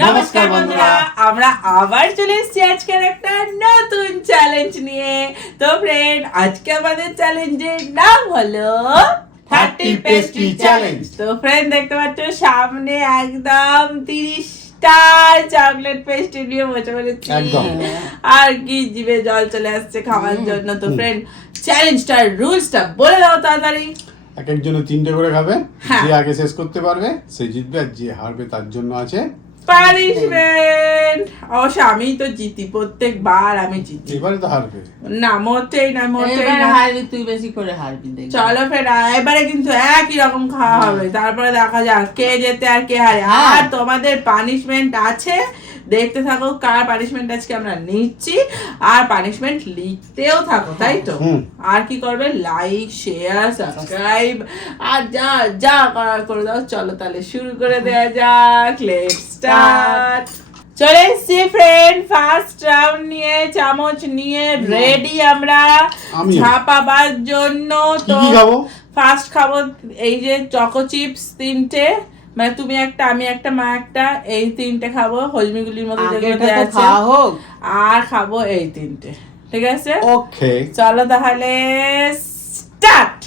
নমস্কার বন্ধুরা, আমরা আবার চলে এসেছি আজকের একটা নতুন চ্যালেঞ্জ নিয়ে। তো ফ্রেন্ড, আজকে আমাদের চ্যালেঞ্জের নাম হলো 30 pastry challenge। তো ফ্রেন্ড, দেখতে পাচ্ছ সামনে একদম 30টা চকলেট পেস্ট্রি নিয়ে বসে পড়েছি। একদম। আর কি জিভে জল চলে আসছে খাওয়ার জন্য। তো ফ্রেন্ড, চ্যালেঞ্জটার রুলসটা বলে দাও তাড়াতাড়ি। এক একজনে 3টে করে খাবে, হ্যাঁ। যে আগে শেষ করতে পারবে সে জিতবে, আর যে হারবে তার জন্য আছে পানিশমেন্ট। অবশ্য আমি তো জিতি, প্রত্যেকবার আমি জিতি। এবারে তো হারবে। না, মোটেই না, মোটেই এবার না। হারবি তুই, বেশি করে হারবি দেখবি। চলো ফের, এবারে কিন্তু একই রকম খাওয়া হবে, তারপরে দেখা যাক কে জেতে আর কে হারে। হ্যাঁ। আর তোমাদের পানিশমেন্ট আছে, দেখতে থাকো কার পানিশমেন্ট আজকে আমরা নিচ্ছি। আর পানিশমেন্ট লিখতেও থাকো, তাই তো? হুম। আর কি করবে? লাইক, শেয়ার, সাবস্ক্রাইব আর যা যা করার করে দাও। চলো তাহলে শুরু করে দেওয়া যাক। Let's start. চলে এসছি ফ্রেন্ড, ফার্স্ট রাউন্ড নিয়ে, চামচ নিয়ে রেডি আমরা আমিও। ছাপাবার জন্য। কি তো কি খাবো? ফার্স্ট খাবো এই যে চকো চিপস 3টে, মানে তুমি একটা, আমি একটা, মা একটা, এই 3টে খাবো হজমিগুলির মতো যেগুলো আগেটা দেয়া তো আছে। খাওয়া হোক। আর খাবো এই 3টে, ঠিক আছে? ওকে। চলো তাহলে স্টার্ট।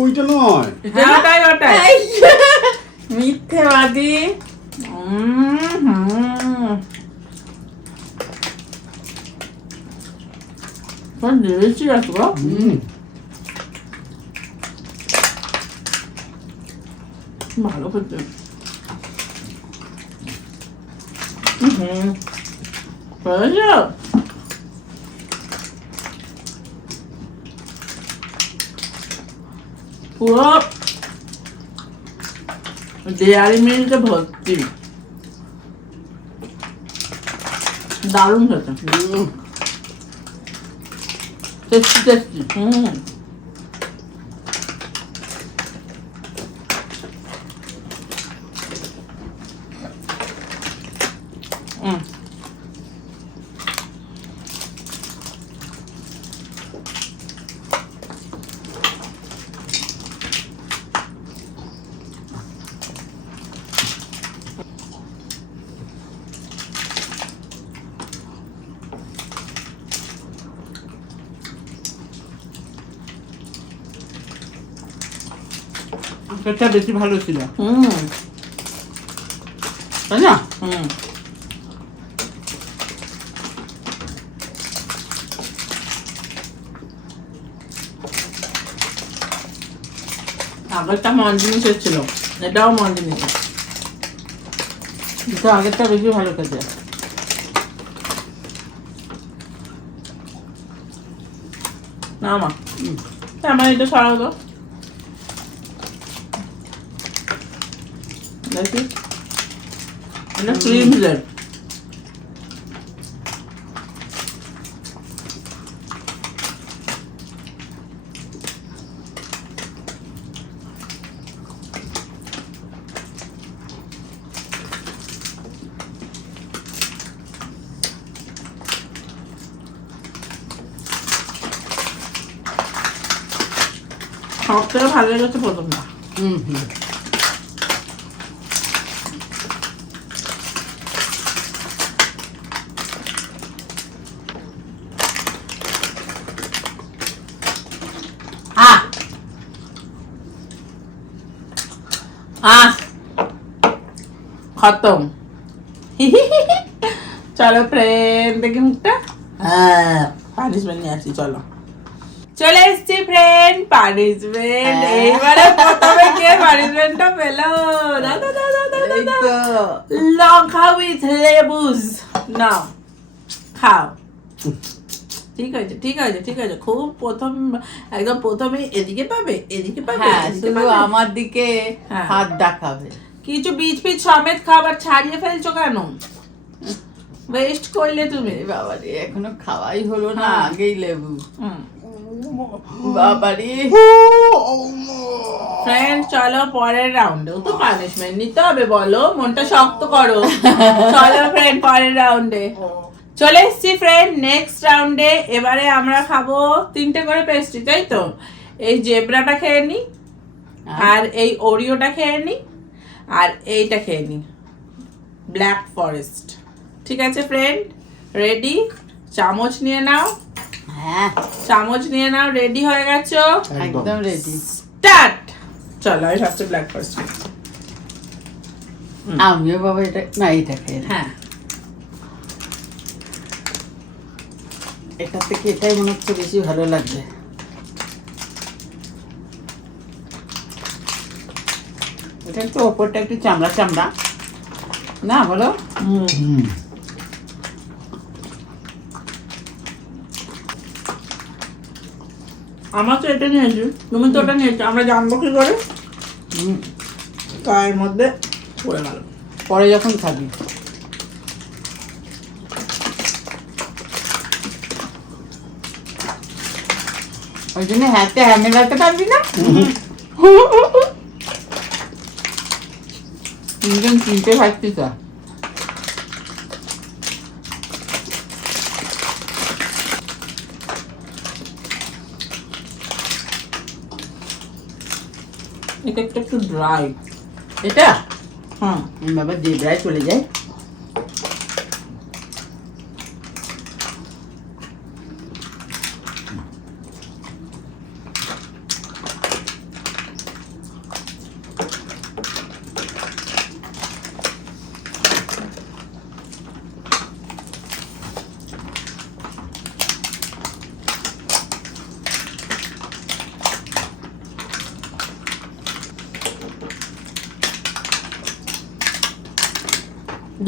ওইটা নয়। হ্যাঁ, ওটাই ওটাই। মিথ্যেবাদী। delicious গো। ভালো খেতে। হয়েছে? পুরো ডেয়ারি মিল্কে ভর্তি, দারুণ খেতে, টেস্টি টেস্টি। এটা বেশি ভালো ছিল, হুম তাই না? হুম। আগেরটা মন জিনিসের ছিল, এটাও মন জিনিস। কিন্তু আগেরটা বেশি ভালো খেতে। না মা, আমার এটা সরাও তো দেখি, এটা ক্রিম ব্লেড। সব থেকে ভালো লেগেছে প্রথমটা। আহ আহ খতম। চলো ফ্রেন্ড, দেখি মুখটা। হ্যাঁ, পানিশমেন্ট নিয়ে আসি। চলো, চলে এসছি ফ্রেন্ড, পানিশমেন্ট। এইবারে প্রথমে কে পানিশমেন্টটা পেলো? দাদা দাদা দাদা এই তো। লঙ্কা উইথ লেবুস। নাও খাও। ঠিক আছে, ঠিক আছে, ঠিক আছে। খুব প্রথম, একদম প্রথমে এদিকে পাবে, এদিকে পাবে, হ্যাঁ, এদিকে শুধু পাবে। আমার দিকে হ্যাঁ। হাত দেখাবে। কিছু বীজ ফিজ সমেত খাবার ছাড়িয়ে ফেলছো কেন? ওয়েস্ট করলে তুমি। এই বাবারে, এখনো খাওয়াই হলো না, হ্যাঁ। আগেই লেবু। হুম। বাবারে। ফ্রেন্ড, চলো পরের রাউন্ডেও তো পানিশমেন্ট নিতে হবে, বলো, মনটা শক্ত করো। চলো ফ্রেন্ড, পরের রাউন্ডে চলে এসছি ফ্রেন্ড, নেক্সট রাউন্ডে। এবারে আমরা খাবো 3টে করে পেস্ট্রি, তাই তো? এই জেব্রাটা খেয়ে নি, আর এই ওরিওটা খেয়ে নি, আর এইটা খেয়ে নি, ব্ল্যাক ফরেস্ট। ঠিক আছে ফ্রেন্ড, রেডি? চামচ নিয়ে নাও, হ্যাঁ চামচ নিয়ে নাও, রেডি হয়ে গেছো? একদম রেডি। স্টার্ট। চলো আমি ভাবছি ব্ল্যাক ফরেস্ট। আমিও বাবা এটা না, এটা খেয়ে না। হ্যাঁ, এটার থেকে এটাই মনে হচ্ছে বেশি ভালো লাগবে। এটা একটু ওপরটা একটু চামড়া চামড়া না, বলো? হুম আমার তো এটা নিয়েছি, তুমি তো ওটা নিয়েছো, আমরা জানবো কি করে? হুম, গায়ের মধ্যে পড়ে গেল। পরে যখন খাবি। ওই জন্য হাতে হ্যাঁ মেলাতে পারবি না। তিনজন কিনতে পারছি তো। এটা একটু ড্রাই। এটা হ্যাঁ, বাবা যে যায় চলে যায়।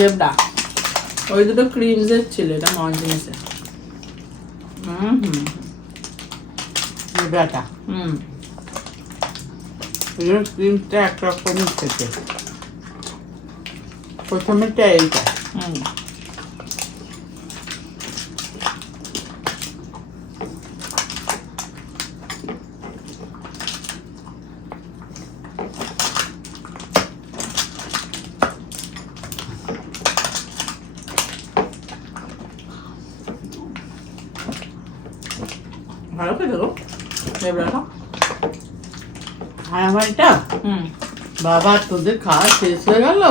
দেবডা ওই দুটো ক্রিমসের ছিল, এটা মঞ্জিনিসের। হুম হুম বেটা হুম। ক্রিমটা একরকমই খেতে। প্রথমেটা এইটা। হুম। ভালো খেতে গো দেবরাটা। আর আমার এটা হুম। বাবা তোদের খাওয়া শেষ হয়ে গেল?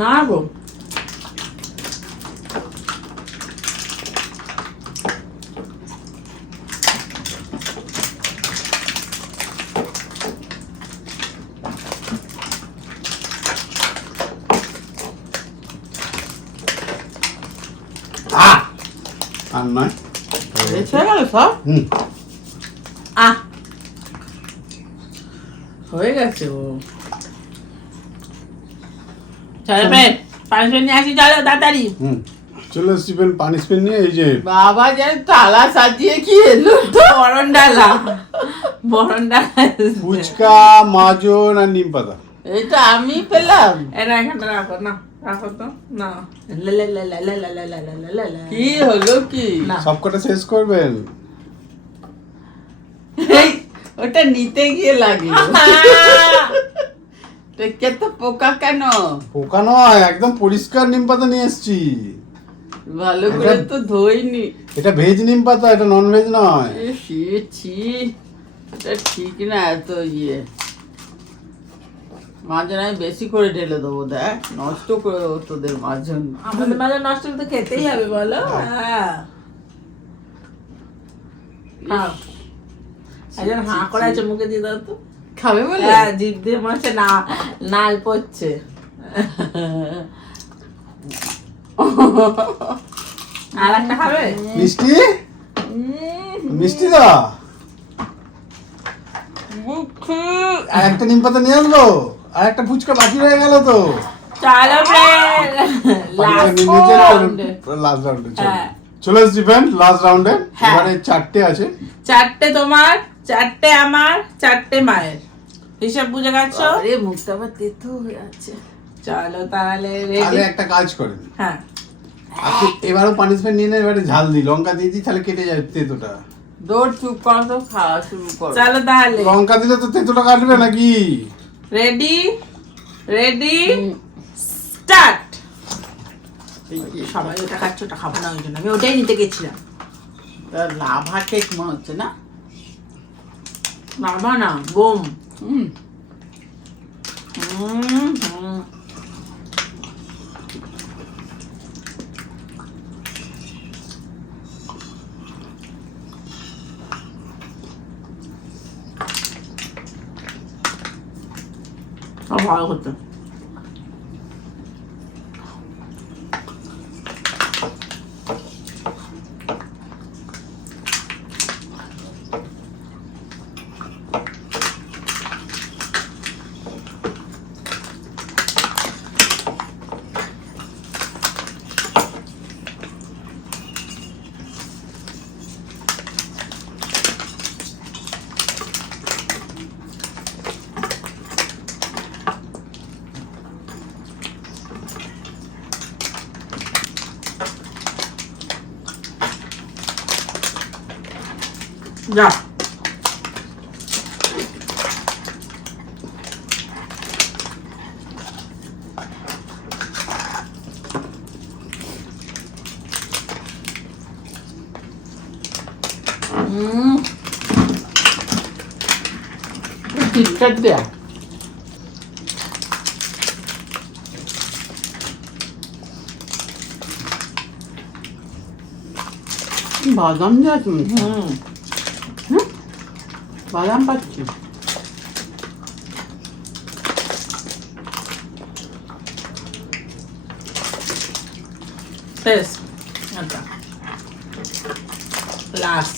না গো, আর নয়। শেষ হয়ে গেল সব? হুম আহ হয়ে গেছে ও। চলো ফ্রেন্ড, পানিশমেন্ট নিয়ে আসি, চলো তাড়াতাড়ি। হুম চলে এসছি পানিশমেন্ট নিয়ে। এই যে বাবা যেন তালা সাজিয়ে কি এলো তো। বরণ ডালা, বরণ ডালা। ফুচকা, মাজন আর নিম পাতা। এটা আমি পেলাম। এটা এখানটা রাখো না, রাখো তো না। লা লা লা লা লা লা লা লা লা লা লা লা। কি হলো কি? না। সবকটা শেষ করবেন? এই, ওটা নিতে গিয়ে লাগলো। টেকে তো পোকা কেন? পোকা নয়, একদম পরিষ্কার নিম পাতা নিয়ে এসছি। ভালো করে তো ধোইনি। এটা ভেজ নিম পাতা, এটা নন ভেজ নয়। এ ছি ছি, এটা ঠিক না এত ইয়ে। মাজন আমি বেশি করে ঢেলে দেবো, দেখ নষ্ট করে দেবো তোদের মাজন। আমাদের মাঝে নষ্ট তো খেতেই হবে বলো। হ্যাঁ খাও। একজন হাঁ করে আছে, মুখে দিয়ে দাও তো। খাবে বলে? হ্যাঁ, জিভ দিয়ে মনে হচ্ছে না নাল পড়ছে। আর একটা খাবে? মিষ্টি, মিষ্টি দা। আর একটা নিম পাতা নিয়ে আসলো, আর একটা ফুচকা বাকি রয়ে গেল তো। চলো ফ্রেন্ড, লাস্ট রাউন্ডে হ্যাঁ। চলে এসছি ফ্রেন্ড, লাস্ট রাউন্ডে। হ্যাঁ। এবারে 4টে আছে। 4টে তোমার, 4টে আমার, 4টে মায়ের। হিসাব বুঝে গেছো? আরে মুখটা আবার তেতো হয়ে আছে। চলো তাহলে তাহলে রেডি। একটা কাজ করেন, হ্যাঁ, আপনি এবারও পানিশমেন্ট নিয়ে নেন। এবারে ঝাল দিই, লঙ্কা দিয়ে দিই, তাহলে কেটে যায় তেতোটা। দৌড় চুপ করো তো, খাওয়া শুরু করো। চলো তাহলে লঙ্কা দিলে তো তেতোটা কাটবে নাকি? Ready, ready, start. সবাই ওটা খাচ্ছে, ওটা খাবো না, ওই জন্য আমি ওটাই নিতে গেছিলাম। লাভা কেক মনে হচ্ছে না? বাবা না বোম। হুম ভালো হতো। যা চিটকাট দেয়া বাদাম দেওয়া তুমি বাদাম পাচ্ছি শেষ। আচ্ছা লাস্ট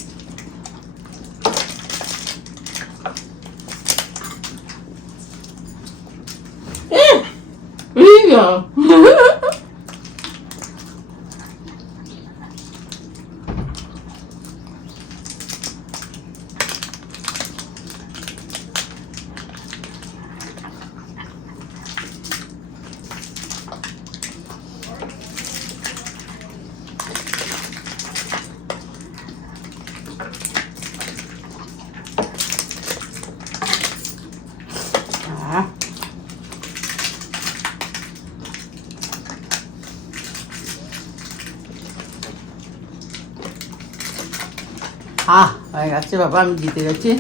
হয়ে গেছে বাবা, আমি জিতে গেছি।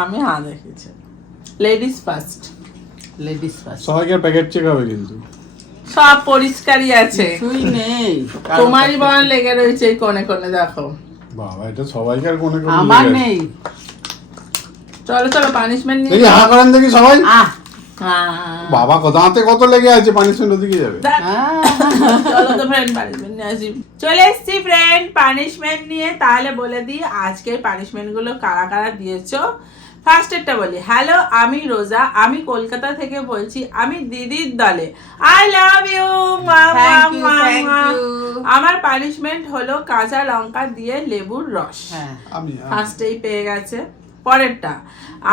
আমি হা দেখেছি। Ladies first. Ladies first. সবাইকে প্যাকেট চেক হবে কিন্তু সব পরিষ্কারই আছে, কিছুই নেই। তোমারই বরং লেগে রয়েছে এই কোণে কোণে, দেখো। বাবা এটা সবাইকার কোনে কোনে আমার নেই। চলো চলো পানিশমেন্ট নিয়ে দেখি হা করেন দেখি সবাই। বাবা কত হাতে কত লেগে আছে, পানিশমেন্ট ওদিকে যাবে। চলো তো ফ্রেন্ড পানিশমেন্ট নিয়ে আসি। চলে এসছি ফ্রেন্ড পানিশমেন্ট নিয়ে। তাহলে বলে দিই আজকের পানিশমেন্ট গুলো কারা কারা দিয়েছো। ফার্স্টেরটা বলি, হ্যালো আমি রোজা, আমি কলকাতা থেকে বলছি, আমি দিদির দলে। I love you. আমার পানিশমেন্ট হলো কাঁচা লঙ্কা দিয়ে লেবুর রস। আমি ফার্স্টেই পেয়ে গেছে। পরেরটা,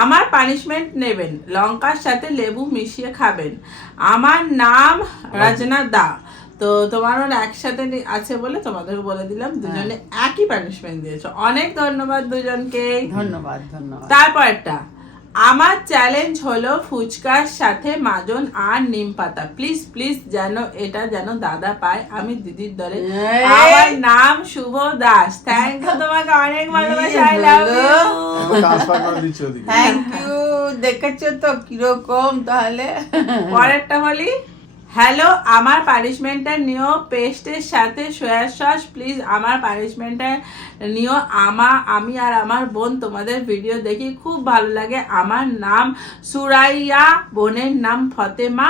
আমার পানিশমেন্ট নেবেন, লঙ্কার সাথে লেবু মিশিয়ে খাবেন। আমার নাম রাজনা দা। তো তোমার একসাথে আছে বলে তোমাদের বলে দিলাম, দুজনে একই পানিশমেন্ট দিয়েছো। অনেক ধন্যবাদ দুজনকে। ধন্যবাদ ধন্যবাদ। তারপরটা, আমার চ্যালেঞ্জ হলো ফুচকার সাথে মাজন আর নিম পাতা। প্লিজ প্লিজ যেন এটা যেন দাদা পায়, আমি দিদির দলে। আমার নাম শুভ দাস। থ্যাংক ইউ, তোমাকে অনেক ভালোবাসা। I love you. ট্রান্সফার করে দিচ্ছি ওদিকে। Thank you. দেখেছো তো কিরকম তাহলে। পরেরটা বলি, হ্যালো আমার পানিশমেন্টটা নিও পেস্টের সাথে সয়া সস। প্লিজ আমার পানিশমেন্টটা নিও। আমি আর আমার বোন তোমাদের ভিডিও দেখি, খুব ভালো লাগে। আমার নাম সুরাইয়া, বোনের নাম ফতেমা।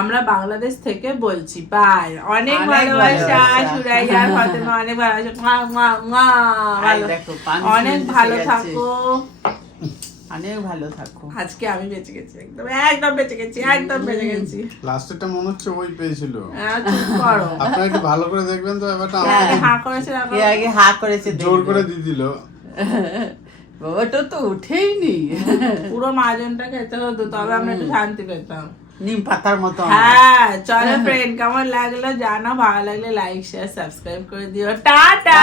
আমরা বাংলাদেশ থেকে বলছি। বাই। অনেক ভালোবাসা সুরাইয়া আর ফতেমা, অনেক ভালোবাসা। অনেক ভালো থাকো। অনেক ভালো থাকো। আজকে আমি বেঁচে গেছি, একদম একদম বেঁচে গেছি, একদম বেঁচে গেছি। লাস্টেরটা মনে হচ্ছে ওই পেয়েছিল। চুপ করো। আপনারা একটু ভালো করে দেখবেন তো ব্যাপারটা। হা করেছে না কে আগে হা করেছে জোর করে দিয়ে দিল। বাবাটা তো উঠেই নি। পুরো মাজনটা খেতে হতো, তবে আমরা একটু শান্তি পেতাম। নিম পাতার মতো। হ্যাঁ চলো ফ্রেন্ড, কেমন লাগলো জানো, ভালো লাগলে লাইক শেয়ার সাবস্ক্রাইব করে দিও। টাটা।